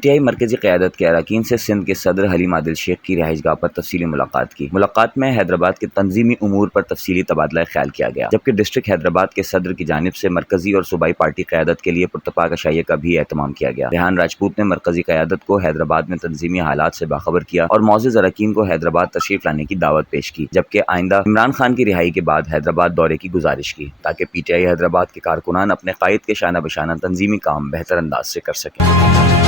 PTI मरकजी क़यादत के अरकान से सिंध के सदर हलीम आदिल शेख की रिहाइशगाह पर तफसीली मुलाकात की। मुलाकात में हैदराबाद के तंजीमी उमूर पर तफसीली तबादला ख्याल किया गया, जबकि डिस्ट्रिक्ट हैदराबाद के सदर की जानिब से मरकजी और सूबाई पार्टी क़यादत के लिए पुरतपाक अशाइया का भी एहतमाम किया गया। रेहान राजपूत ने मरकजी क़यादत को हैदराबाद में तंजीमी हालात से बाखबर किया और मौजूद अरकान को हैदराबाद तशरीफ लाने की दावत पेश की, जबकि आइंदा इमरान खान की रिहाई के बाद हैदराबाद दौरे की गुजारिश की, ताकि PTI हैदराबाद के कारकुनान अपने कायद के शाना बशाना तंजीमी काम बेहतर अंदाज से कर सकें।